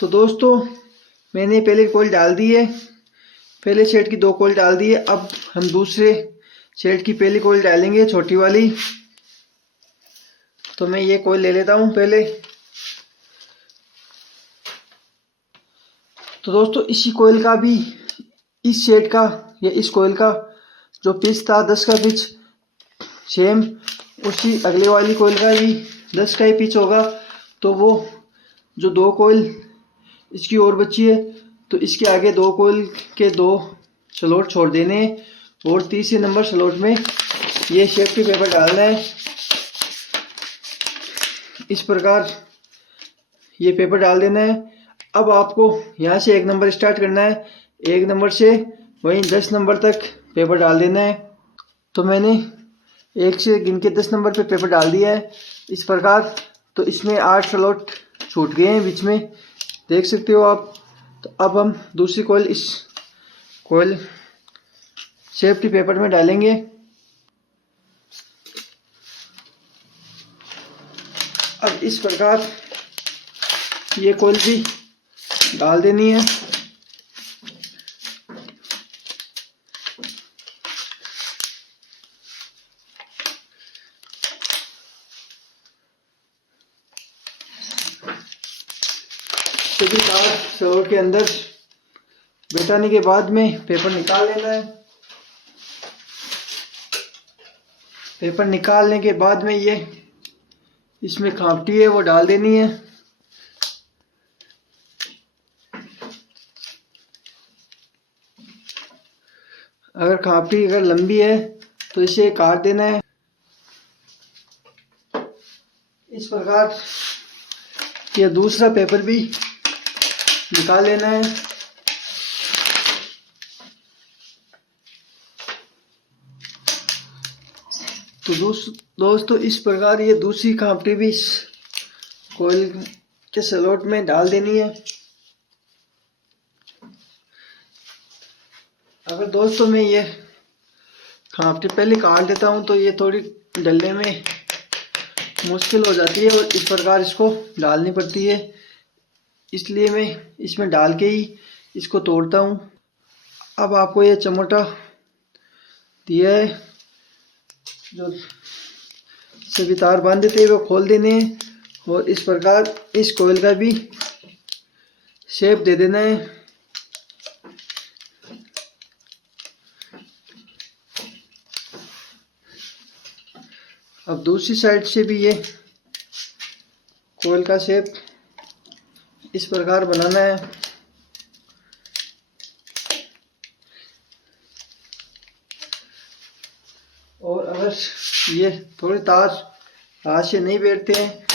तो दोस्तों मैंने पहले कॉइल डाल दी है, पहले सेट की 2 कॉइल डाल दी है। अब हम दूसरे सेट की पहली कॉइल डालेंगे, छोटी वाली। तो मैं ये कॉइल ले लेता हूँ पहले। तो दोस्तों इसी कॉइल का भी, इस सेट का या इस कॉइल का जो पिच था 10 का पिच, सेम उसी अगले वाली कॉइल का भी 10 का ही पिच होगा। तो वो जो 2 कॉइल इसकी और बची है, तो इसके आगे 2 कॉइल के 2 स्लॉट छोड़ देने हैं और तीसरे नंबर स्लॉट में ये सेफ्टी पेपर डालना है। इस प्रकार ये पेपर डाल देना है। अब आपको यहाँ से 1 नंबर स्टार्ट करना है, 1 नंबर से वहीं 10 नंबर तक पेपर डाल देना है। तो मैंने 1 से गिन के 10 नंबर पे पेपर डाल दिया है इस प्रकार। तो इसमें 8 स्लॉट छूट गए हैं बीच में, देख सकते हो आप। तो अब हम दूसरी कॉइल इस कॉइल सेफ्टी पेपर में डालेंगे। अब इस प्रकार ये कॉइल भी डाल देनी है। सभी तार स्लॉट के अंदर बैठाने के बाद में पेपर निकाल लेना है। पेपर निकालने के बाद में ये इसमें खापटी है वो डाल देनी है। अगर खापटी अगर लंबी है तो इसे काट देना है। इस प्रकार ये दूसरा पेपर भी निकाल लेना है। तो दोस्तों इस प्रकार ये दूसरी खापटी भी इस कॉइल के स्लॉट में डाल देनी है। अगर दोस्तों मैं ये खापटी पहले काट देता हूँ तो ये थोड़ी डलने में मुश्किल हो जाती है और इस प्रकार इसको डालनी पड़ती है, इसलिए मैं इसमें डाल के ही इसको तोड़ता हूँ। अब आपको ये चमोटा दिया है, जो सभी तार बांधे थे वो खोल देने हैं और इस प्रकार इस कॉइल का भी शेप दे देना है। अब दूसरी साइड से भी ये कॉइल का शेप इस प्रकार बनाना है। और अगर ये थोड़े तार हाथ से नहीं बैठते हैं,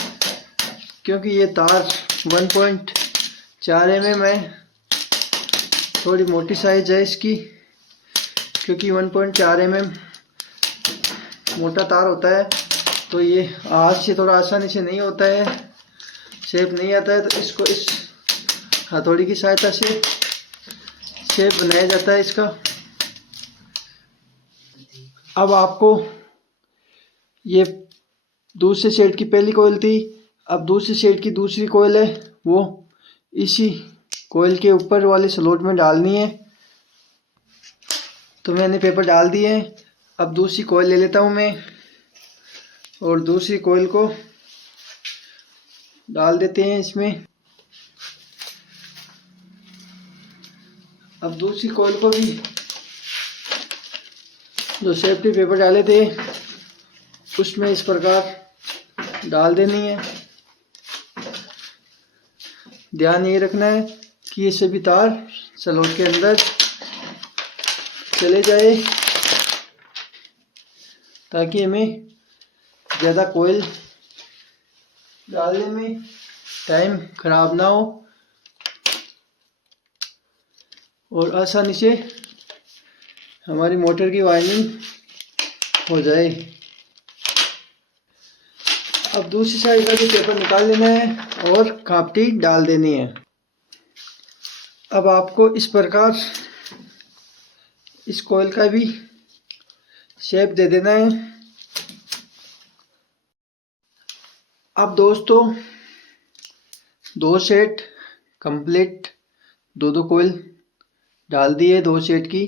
क्योंकि ये तार 1.4 mm है, थोड़ी मोटी साइज है इसकी, क्योंकि 1.4 mm मोटा तार होता है, तो ये हाथ से थोड़ा आसानी से नहीं होता है, शेप नहीं आता है। तो इसको इस हथौड़ी की सहायता से शेप बनाया जाता है इसका। अब आपको ये दूसरे सेट की पहली कॉइल थी, अब दूसरे सेट की दूसरी कॉइल है वो इसी कॉइल के ऊपर वाले स्लॉट में डालनी है। तो मैंने पेपर डाल दिए हैं। अब दूसरी कॉइल ले लेता हूँ मैं और दूसरी कॉइल को डाल देते हैं इसमें। अब दूसरी कॉइल को भी जो सेफ्टी पेपर डाले थे उसमें इस प्रकार डाल देनी है। ध्यान ये रखना है कि ये सभी तार स्लॉट के अंदर चले जाए, ताकि हमें ज़्यादा कॉइल डालने में टाइम खराब ना हो और आसानी से हमारी मोटर की वायरिंग हो जाए। अब दूसरी साइड का भी पेपर निकाल लेना है और खापटी डाल देनी है। अब आपको इस प्रकार इस कॉइल का भी शेप दे देना है। अब दोस्तों 2 सेट कंप्लीट 2 कोयल डाल दिए 2 सेट की।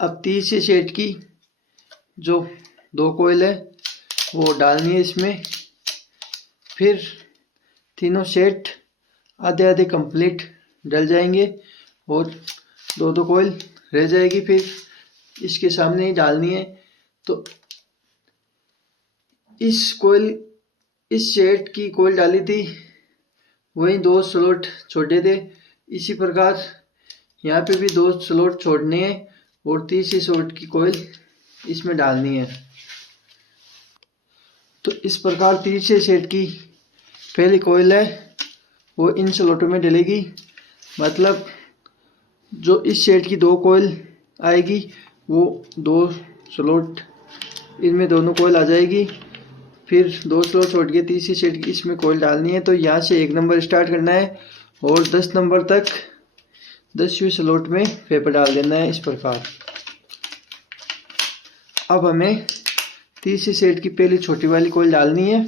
अब तीसरे सेट की जो 2 कोयल है वो डालनी है इसमें। फिर तीनों सेट आधे आधे कंप्लीट डल जाएंगे और 2 कोयल रह जाएगी, फिर इसके सामने ही डालनी है। तो इस सेट की कोयल डाली थी, वहीं 2 स्लॉट छोड़े थे। इसी प्रकार यहाँ पे भी 2 स्लॉट छोड़ने हैं और तीसरी स्लॉट की कोयल इसमें डालनी है। तो इस प्रकार तीसरे सेट की पहली कोयल है वो इन स्लॉटों में डलेगी। मतलब जो इस सेट की 2 कोयल आएगी वो 2 स्लॉट इनमें दोनों कोयल आ जाएगी। फिर 2 स्लॉट छोड़ के तीसरी सेट की इसमें कोयल डालनी है। तो यहाँ से 1 नंबर स्टार्ट करना है और 10 नंबर तक 10वीं स्लॉट में पेपर डाल देना है इस प्रकार। अब हमें तीसरी सेट की पहली छोटी वाली कोयल डालनी है।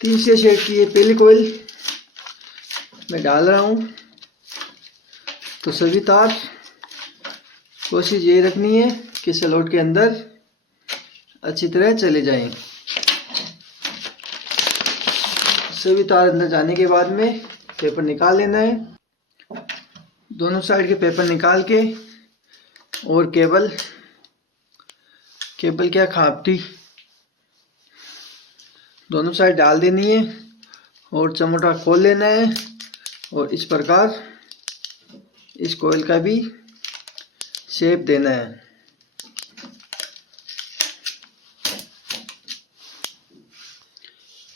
तीसरे सेट की ये पहली कोयल मैं डाल रहा हूँ। तो सभी तार कोशिश ये रखनी है कि स्लॉट के अंदर अच्छी तरह चले जाएं। सभी तार अंदर जाने के बाद में पेपर निकाल लेना है। दोनों साइड के पेपर निकाल के और केबल क्या खापटी दोनों साइड डाल देनी है और चमोटा खोल लेना है और इस प्रकार इस कोयल का भी शेप देना है।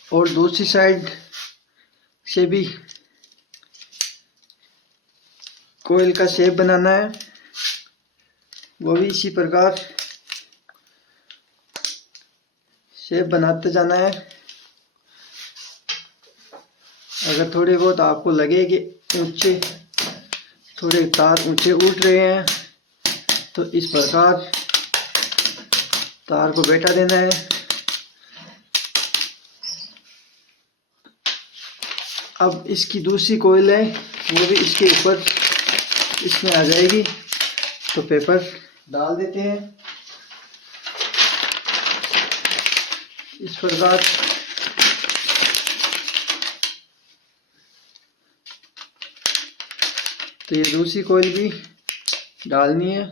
और दूसरी साइड से भी कोयल का शेप बनाना है, वो भी इसी प्रकार शेप बनाते जाना है। अगर थोड़े बहुत आपको लगे कि थोड़े तार ऊंचे उठ रहे हैं तो इस प्रकार तार को बैठा देना है। अब इसकी दूसरी कोयल है वो भी इसके ऊपर इसमें आ जाएगी। तो पेपर डाल देते हैं इस प्रकार। तो ये दूसरी कोयल भी डालनी है।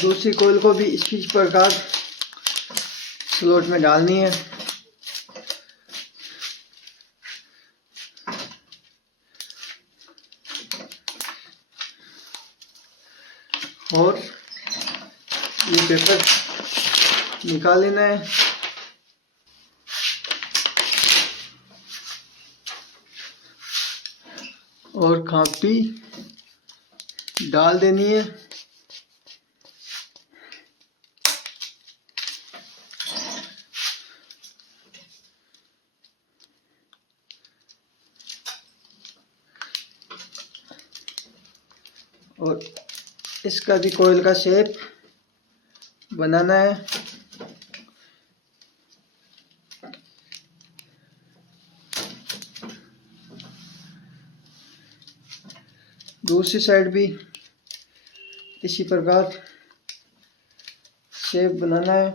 दूसरी कोयल को भी इसी प्रकार स्लॉट में डालनी है। और ये पेपर निकाल लेना है। और खापटी डाल देनी है। और इसका भी कोयल का शेप बनाना है। दूसरी साइड भी इसी प्रकार शेप बनाना है।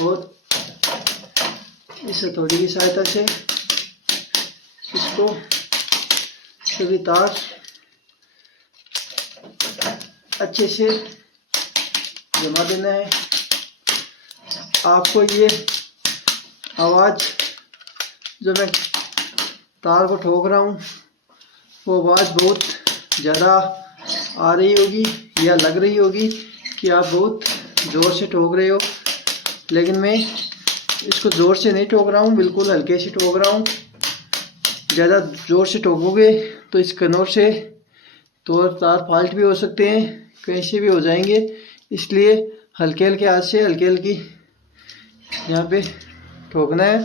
और इस हथौड़ी की सहायता से इसको सभी तार अच्छे से जमा देना है। आपको ये आवाज़ जो मैं तार को ठोक रहा हूँ वो आवाज़ बहुत ज़्यादा आ रही होगी या लग रही होगी कि आप बहुत ज़ोर से ठोक रहे हो, लेकिन मैं इसको ज़ोर से नहीं ठोक रहा हूँ, बिल्कुल हल्के से ठोक रहा हूँ। ज़्यादा ज़ोर से ठोकोगे तो इस कनौर से तो तार फाल्ट भी हो सकते हैं, कहीं से भी हो जाएंगे। इसलिए हल्के हल्के हाथ से हल्की हल्की यहाँ पे ठोकना है,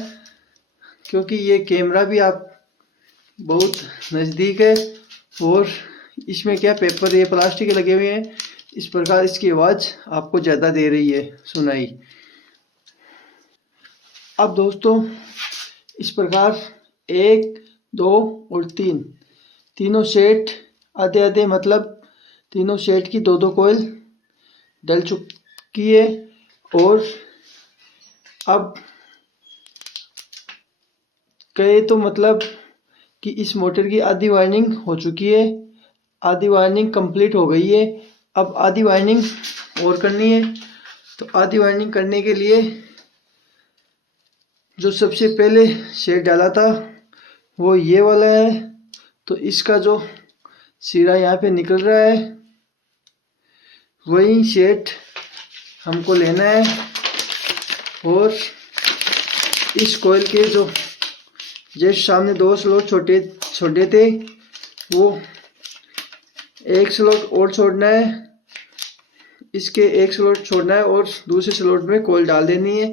क्योंकि ये कैमरा भी आप बहुत नज़दीक है और इसमें क्या पेपर ये प्लास्टिक के लगे हुए हैं, इस प्रकार इसकी आवाज़ आपको ज़्यादा दे रही है सुनाई। अब दोस्तों इस प्रकार 1, 2 और 3 तीनों सेट आधे आधे मतलब तीनों सेट की 2-2 कॉइल डल चुकी है। और अब कहे तो मतलब कि इस मोटर की आधी वायरिंग हो चुकी है, आधी वायरिंग कंप्लीट हो गई है। अब आधी वायरिंग और करनी है। तो आधी वायरिंग करने के लिए जो सबसे पहले सेट डाला था वो ये वाला है। तो इसका जो सिरा यहाँ पे निकल रहा है वही सेट हमको लेना है। और इस कॉइल के जो जैसे सामने 2 स्लॉट छोटे छोटे थे वो 1 स्लॉट और छोड़ना है, इसके 1 स्लॉट छोड़ना है और दूसरे स्लॉट में कॉइल डाल देनी है।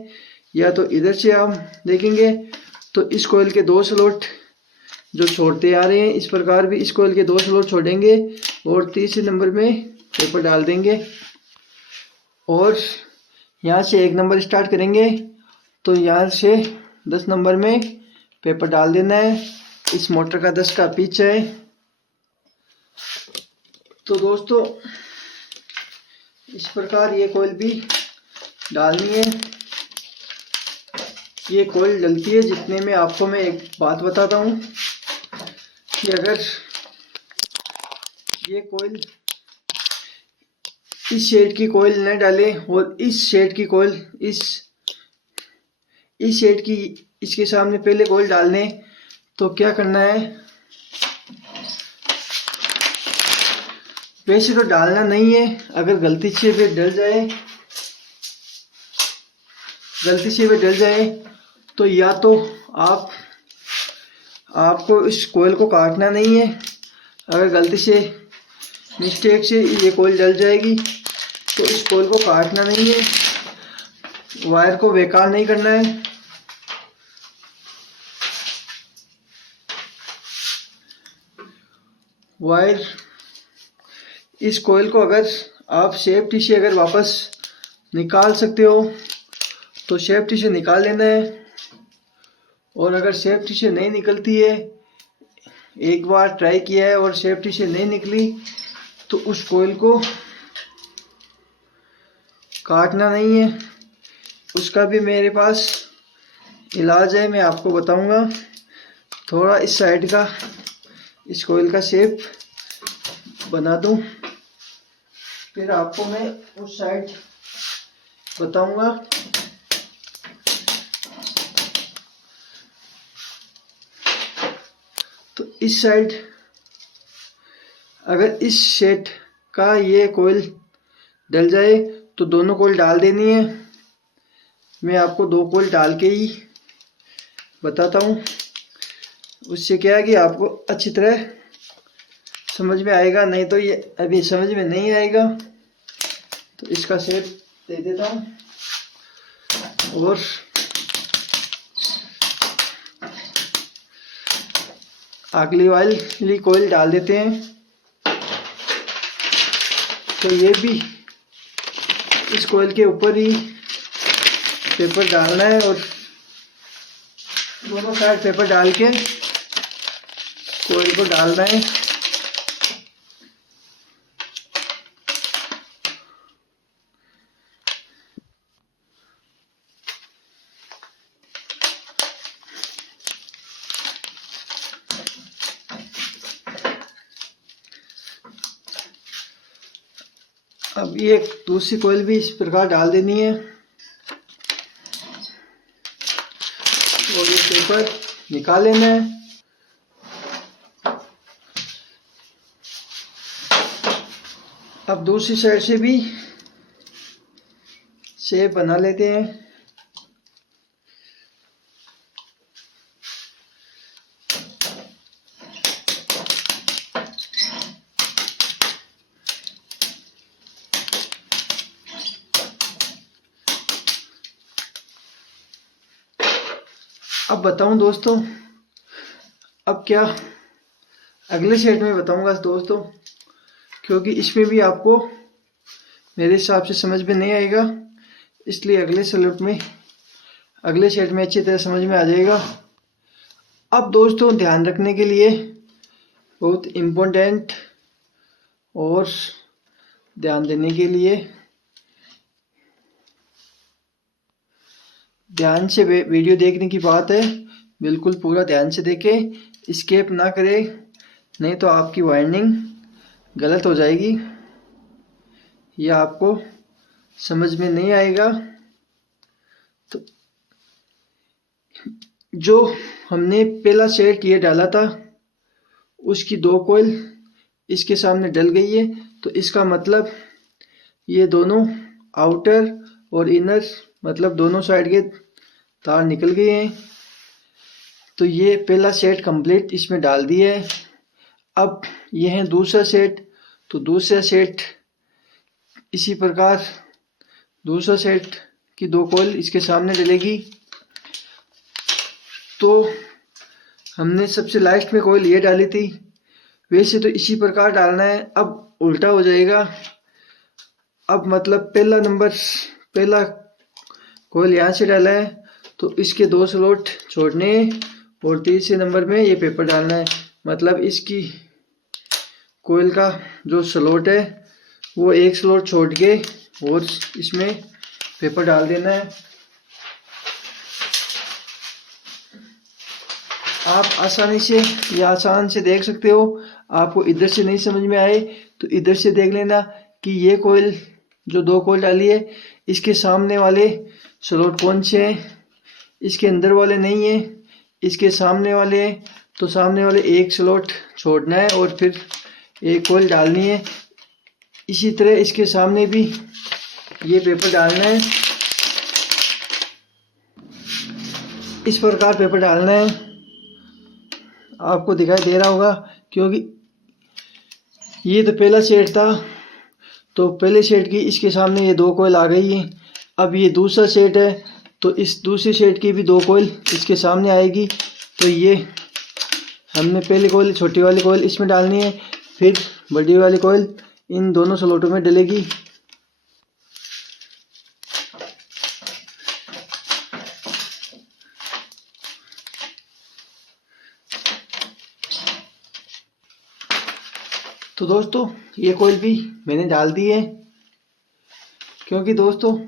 या तो इधर से हम देखेंगे तो इस कॉइल के 2 स्लॉट जो छोड़ते आ रहे हैं, इस प्रकार भी इस कॉइल के 2 स्लॉट छोड़ेंगे और तीसरे नंबर में पेपर डाल देंगे। और यहाँ से 1 नंबर स्टार्ट करेंगे तो यहाँ से 10 नंबर में पेपर डाल देना है। इस मोटर का 10 का पिच है। तो दोस्तों इस प्रकार ये कॉइल भी डालनी है। ये कॉइल डलती है जितने में आपको मैं एक बात बताता हूँ कि अगर ये कॉइल इस शेड की कॉइल न डाले और इस शेड की कॉइल इस शेड की इसके सामने पहले कॉइल डालने, तो क्या करना है, वैसे तो डालना नहीं है। अगर गलती से वे डल जाए तो या तो आपको इस कॉइल को काटना नहीं है। अगर गलती से मिस्टेक से ये कॉइल डल जाएगी तो इस कॉइल को काटना नहीं है, वायर को बेकार नहीं करना है। वायर इस कॉइल को अगर आप सेफ्टी से अगर वापस निकाल सकते हो तो सेफ्टी से निकाल लेना है। और अगर सेफ्टी से नहीं निकलती है, एक बार ट्राई किया है और सेफ्टी से नहीं निकली, तो उस कॉइल को काटना नहीं है। उसका भी मेरे पास इलाज है, मैं आपको बताऊंगा। थोड़ा इस साइड का इस कॉइल का शेप बना दूं, फिर आपको मैं उस साइड बताऊंगा। तो इस साइड अगर इस सेट का ये कॉइल डल जाए तो दोनों कॉइल डाल देनी है। मैं आपको 2 कॉइल डाल के ही बताता हूँ, उससे क्या है कि आपको अच्छी तरह समझ में आएगा। नहीं तो ये अभी समझ में नहीं आएगा। तो इसका शेप दे देता हूँ और अगली वाली कॉइल डाल देते हैं। तो ये भी इस कॉइल के ऊपर ही पेपर डालना है और दोनों साइड पेपर डाल के कॉइल को डालना है। अब ये दूसरी कॉइल भी इस प्रकार डाल देनी है और ये पेपर निकाल लेना है। अब दूसरी साइड से भी शेप बना लेते हैं। अब बताऊं दोस्तों, अब क्या अगले सेट में बताऊंगा दोस्तों, क्योंकि इसमें भी आपको मेरे हिसाब से समझ में नहीं आएगा, इसलिए अगले सेट में अच्छी तरह समझ में आ जाएगा। अब दोस्तों ध्यान रखने के लिए बहुत इम्पोर्टेंट और ध्यान देने के लिए, ध्यान से वीडियो देखने की बात है, बिल्कुल पूरा ध्यान से देखें, स्किप ना करें, नहीं तो आपकी वाइंडिंग गलत हो जाएगी या आपको समझ में नहीं आएगा। तो जो हमने पहला सेट ये डाला था उसकी 2 कॉइल इसके सामने डल गई है, तो इसका मतलब ये दोनों आउटर और इनर मतलब दोनों साइड के तार निकल गए हैं। तो ये पहला सेट कंप्लीट इसमें डाल दिया है। अब ये है दूसरा सेट, तो दूसरा सेट इसी प्रकार दूसरा सेट की 2 कॉइल इसके सामने डलेगी। तो हमने सबसे लास्ट में कॉइल ये डाली थी, वैसे तो इसी प्रकार डालना है, अब उल्टा हो जाएगा। अब मतलब पहला कॉइल यहाँ से डाला है तो इसके 2 स्लॉट छोड़ने और तीसरे नंबर में ये पेपर डालना है, मतलब इसकी कॉइल का जो स्लॉट है वो 1 स्लॉट छोड़ के और इसमें पेपर डाल देना है। आप आसान से देख सकते हो। आपको इधर से नहीं समझ में आए तो इधर से देख लेना कि ये कॉइल जो 2 कॉइल डाली है इसके सामने वाले स्लॉट कौन से हैं, इसके अंदर वाले नहीं है, इसके सामने वाले हैं, तो सामने वाले 1 स्लॉट छोड़ना है और फिर एक कॉइल डालनी है। इसी तरह इसके सामने भी ये पेपर डालना है, इस प्रकार पेपर डालना है। आपको दिखाई दे रहा होगा क्योंकि ये तो पहला सेट था, तो पहले सेट की इसके सामने ये 2 कॉइल आ गई है। अब ये दूसरा सेट है तो इस दूसरे सेट की भी 2 कॉइल इसके सामने आएगी। तो ये हमने पहली कॉइल छोटी वाली कॉइल इसमें डालनी है, फिर बड़ी वाली कॉइल इन दोनों स्लॉटों में डलेगी। तो दोस्तों ये कॉइल भी मैंने डाल दी है, क्योंकि दोस्तों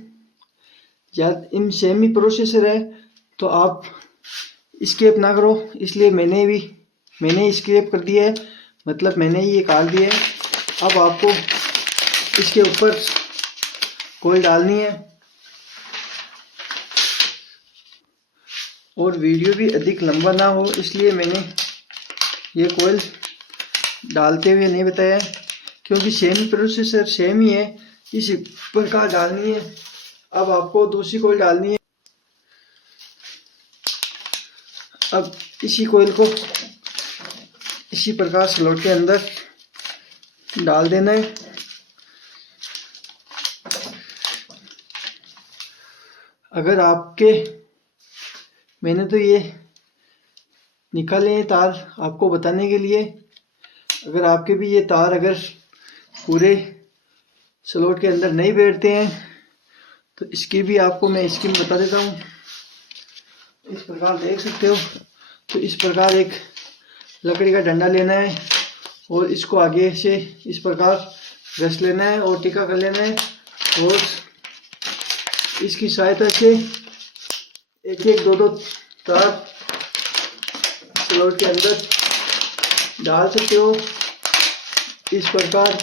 जब इन सेमी प्रोसेसर है तो आप स्किप ना करो, इसलिए मैंने स्किप कर दिया है, मतलब मैंने ही ये काट दिया है। अब आपको इसके ऊपर कॉइल डालनी है और वीडियो भी अधिक लंबा ना हो इसलिए मैंने ये कॉइल डालते हुए नहीं बताया, क्योंकि सेम प्रोसेसर सेम ही है, इसी प्रकार डालनी है। अब आपको दूसरी कॉइल डालनी है। अब इसी कॉइल को इसी प्रकार स्लॉट के अंदर डाल देना है। अगर मैंने तो ये निकाले हैं तार आपको बताने के लिए, अगर आपके भी ये तार अगर पूरे स्लॉट के अंदर नहीं बैठते हैं तो इसकी भी आपको मैं स्कीम बता देता हूँ। इस प्रकार देख सकते हो, तो इस प्रकार एक लकड़ी का डंडा लेना है और इसको आगे से इस प्रकार घस लेना है और टीका कर लेना है और इसकी सहायता से एक एक दो तार स्लॉट के अंदर डाल सकते हो। इस प्रकार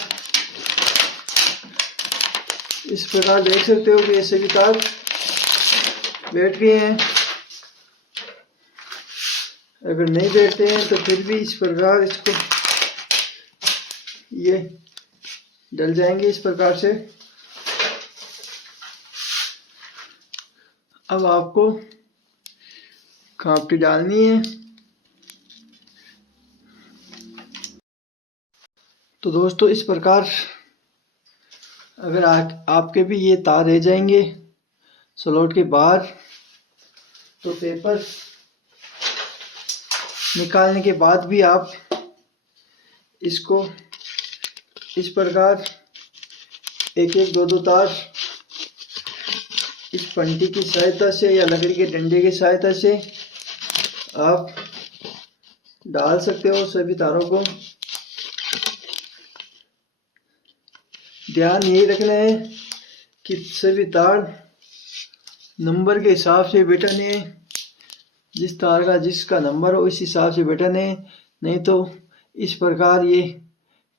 देख सकते हो कि ये सभी तार बैठ गए हैं। अगर नहीं बैठते हैं तो फिर भी इस प्रकार इसको ये डल जाएंगे इस प्रकार से। अब आपको खापटी डालनी है। तो दोस्तों इस प्रकार अगर आपके भी ये तार रह जाएंगे स्लॉट के बाहर तो पेपर निकालने के बाद भी आप इसको इस प्रकार एक एक दो दो तार इस पंटी की सहायता से या लकड़ी के डंडे की सहायता से आप डाल सकते हो सभी तारों को। ध्यान यही रखना है कि सभी तार नंबर के हिसाब से बैठाने हैं, जिस तार का जिसका नंबर हो इस हिसाब से बैठाने हैं, नहीं तो इस प्रकार ये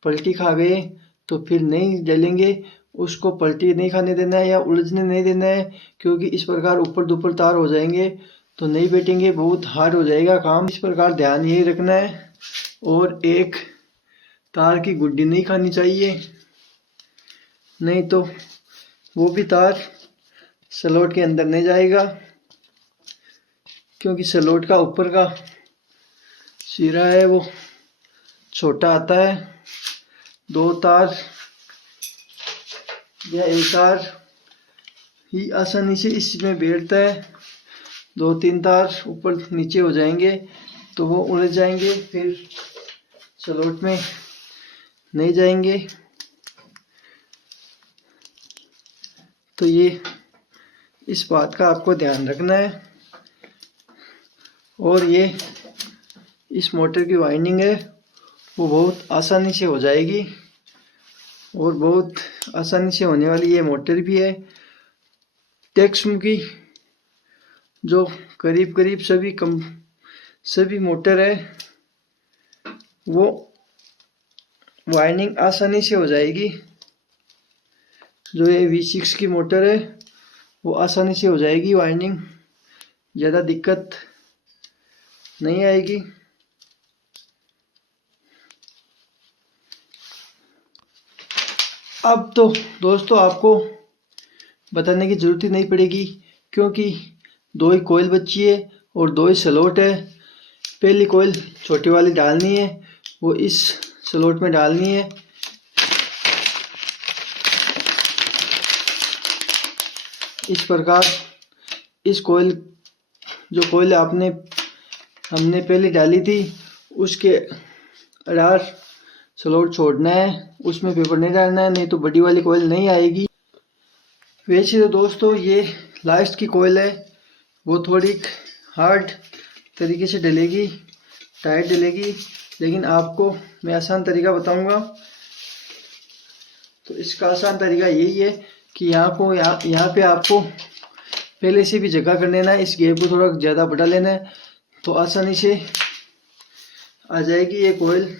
पलटी खा गए तो फिर नहीं जलेंगे। उसको पलटी नहीं खाने देना है या उलझने नहीं देना है, क्योंकि इस प्रकार ऊपर दुपर तार हो जाएंगे तो नहीं बैठेंगे, बहुत हार्ड हो जाएगा काम। इस प्रकार ध्यान यही रखना है। और एक तार की गुड्डी नहीं खानी चाहिए, नहीं तो वो भी तार स्लॉट के अंदर नहीं जाएगा, क्योंकि स्लॉट का ऊपर का सिरा है वो छोटा आता है। दो तार या एक तार ही आसानी से इसमें बैठता है, दो तीन तार ऊपर नीचे हो जाएंगे तो वो उलझ जाएंगे, फिर स्लॉट में नहीं जाएंगे। तो ये इस बात का आपको ध्यान रखना है। और ये इस मोटर की वाइंडिंग है वो बहुत आसानी से हो जाएगी और बहुत आसानी से होने वाली ये मोटर भी है। टेक्सम की जो करीब करीब सभी मोटर है वो वाइंडिंग आसानी से हो जाएगी। जो ये V6 की मोटर है वो आसानी से हो जाएगी वाइंडिंग, ज़्यादा दिक्कत नहीं आएगी। अब तो दोस्तों आपको बताने की ज़रूरत ही नहीं पड़ेगी, क्योंकि दो ही कोयल बची है और दो ही स्लॉट है। पहली कोयल छोटी वाली डालनी है, वो इस स्लॉट में डालनी है। इस प्रकार इस कोयल जो कोयल हमने पहले डाली थी उसके अडार स्लॉट छोड़ना है, उसमें पेपर नहीं डालना है, नहीं तो बड़ी वाली कोयल नहीं आएगी। वैसे तो दोस्तों ये लास्ट की कोयल है वो थोड़ी हार्ड तरीके से डलेगी, टाइट डलेगी, लेकिन आपको मैं आसान तरीका बताऊंगा। तो इसका आसान तरीका यही है कि यहाँ पे आपको पहले से भी जगह कर लेना है, इस गैप को थोड़ा ज़्यादा बढ़ा लेना है तो आसानी से आ जाएगी ये कोयल।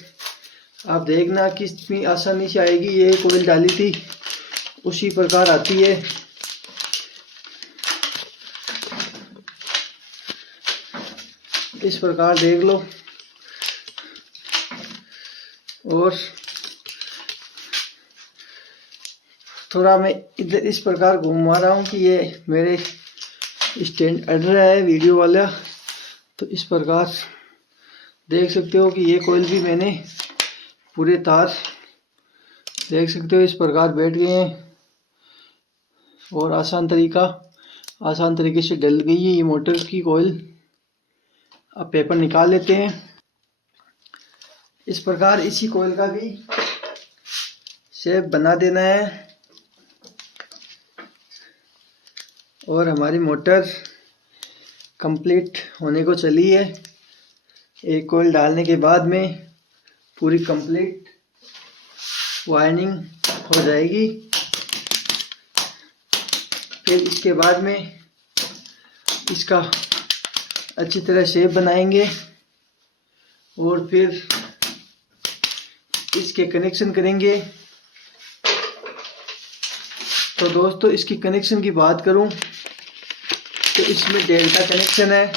आप देखना कितनी आसानी से आएगी, ये कोयल डाली थी उसी प्रकार आती है। इस प्रकार देख लो। और थोड़ा मैं इधर इस प्रकार घुमा रहा हूँ कि ये मेरे स्टैंड अड़ रहा है वीडियो वाला, तो इस प्रकार देख सकते हो कि ये कोयल भी मैंने पूरे तार देख सकते हो इस प्रकार बैठ गए हैं और आसान तरीके से डल गई है ये मोटर की कोयल। अब पेपर निकाल लेते हैं। इस प्रकार इसी कोयल का भी शेप बना देना है और हमारी मोटर कंप्लीट होने को चली है। एक कोयल डालने के बाद में पूरी कंप्लीट वाइंडिंग हो जाएगी। फिर इसके बाद में इसका अच्छी तरह शेप बनाएंगे और फिर इसके कनेक्शन करेंगे। तो दोस्तों इसकी कनेक्शन की बात करूं तो इसमें डेल्टा कनेक्शन है,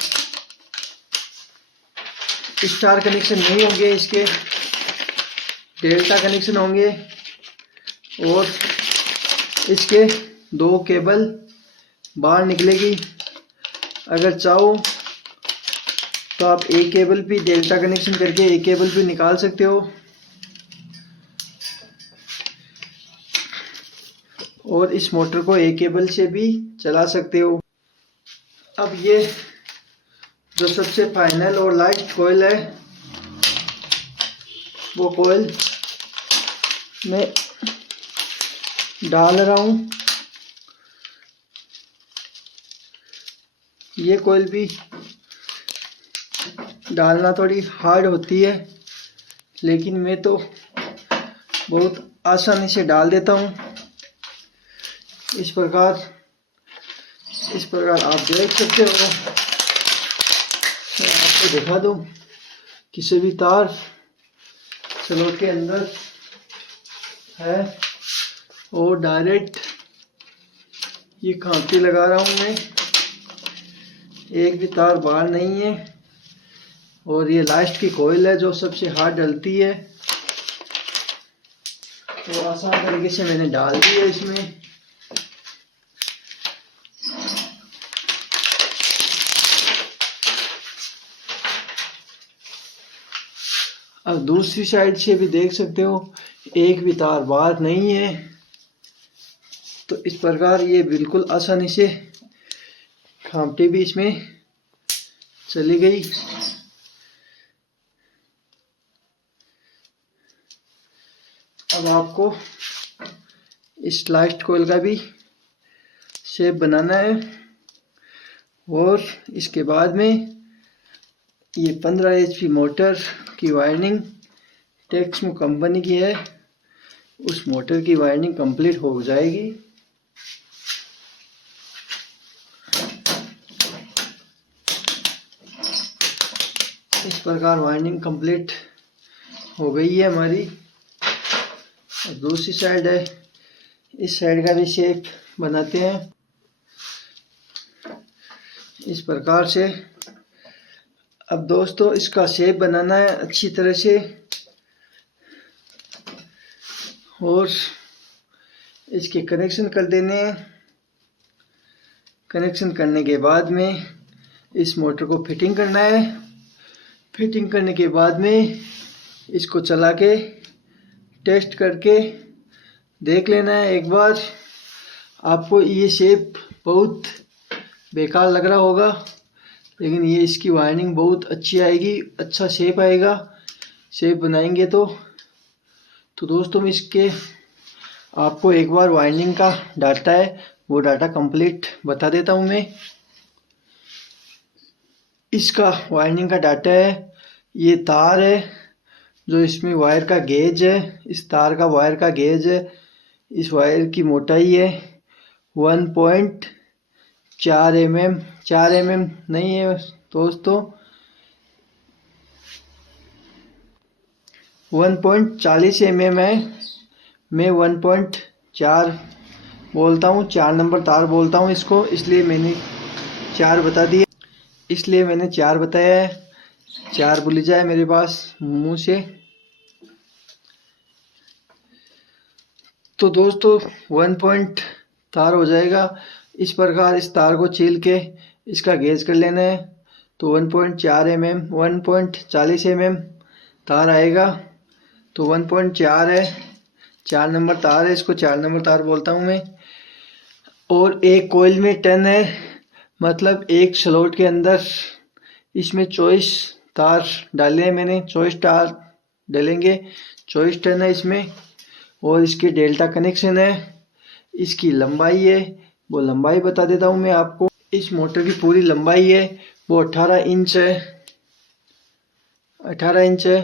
स्टार कनेक्शन नहीं होंगे, इसके डेल्टा कनेक्शन होंगे। और इसके दो केबल बाहर निकलेगी। अगर चाहो तो आप एक केबल भी डेल्टा कनेक्शन करके एक केबल भी निकाल सकते हो और इस मोटर को एक केबल से भी चला सकते हो। अब ये जो सबसे फाइनल और लास्ट कोयल है वो कोयल मैं डाल रहा हूँ। ये कोयल भी डालना थोड़ी हार्ड होती है, लेकिन मैं तो बहुत आसानी से डाल देता हूँ। इस प्रकार आप देख सकते हो। मैं आपको दिखा दूँ कि सभी तार स्लॉट के अंदर है और डायरेक्ट ये खांची लगा रहा हूँ मैं, एक भी तार बाहर नहीं है। और ये लास्ट की कोयल है जो सबसे हार्ड डलती है, तो आसान तरीके से मैंने डाल दी है इसमें। अब दूसरी साइड से भी देख सकते हो, एक भी तार बाहर नहीं है। तो इस प्रकार ये बिल्कुल आसानी से खांपटी भी इसमें चली गई। अब आपको इस लास्ट कोयल का भी शेप बनाना है और इसके बाद में ये 15 HP मोटर की वायरिंग टेक्समो कंपनी की है, उस मोटर की वायरिंग कंप्लीट हो जाएगी। इस प्रकार वायरिंग कंप्लीट हो गई है हमारी। और दूसरी साइड है, इस साइड का भी शेप बनाते हैं इस प्रकार से। अब दोस्तों इसका शेप बनाना है अच्छी तरह से और इसके कनेक्शन कर देने हैं। कनेक्शन करने के बाद में इस मोटर को फिटिंग करना है। फिटिंग करने के बाद में इसको चला के टेस्ट करके देख लेना है एक बार। आपको ये शेप बहुत बेकार लग रहा होगा, लेकिन ये इसकी वायरिंग बहुत अच्छी आएगी, अच्छा शेप आएगा शेप बनाएंगे तो दोस्तों मैं इसके आपको एक बार वायरिंग का डाटा है वो डाटा कंप्लीट बता देता हूँ मैं। इसका वायरिंग का डाटा है, ये तार है जो इसमें वायर का गेज है, इस तार का वायर का गेज है। इस वायर की मोटाई है 1.4 mm, 4 mm नहीं है दोस्तों, 1.40 mm है। मैं 1.4 बोलता हूँ, 4 नंबर तार बोलता हूँ इसको, इसलिए मैंने 4 बता दिया, इसलिए मैंने 4 बताया है। 4 भूल जाए मेरे पास मुंह से। तो दोस्तों 1 पॉइंट तार हो जाएगा। इस प्रकार इस तार को छील के इसका गेज कर लेना है, तो 1.4 mm 1.40 mm तार आएगा। तो 1.4 है, 4 नंबर तार है, इसको 4 नंबर तार बोलता हूँ मैं। और एक कोयल में 10 है, मतलब एक स्लॉट के अंदर इसमें 24 तार डाले हैं मैंने, 24 तार डालेंगे, 24 10 है इसमें। और इसके डेल्टा कनेक्शन है, इसकी लंबाई है वो लंबाई बता देता हूँ मैं आपको। इस मोटर की पूरी लंबाई है वो 18 इंच है, 18 इंच है।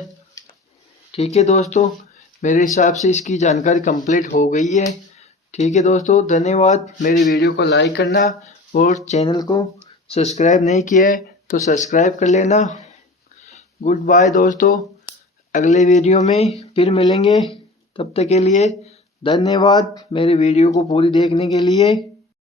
ठीक है दोस्तों, मेरे हिसाब से इसकी जानकारी कंप्लीट हो गई है। ठीक है दोस्तों, धन्यवाद। मेरी वीडियो को लाइक करना और चैनल को सब्सक्राइब नहीं किया है तो सब्सक्राइब कर लेना। गुड बाय दोस्तों, अगले वीडियो में फिर मिलेंगे, तब तक के लिए धन्यवाद मेरे वीडियो को पूरी देखने के लिए।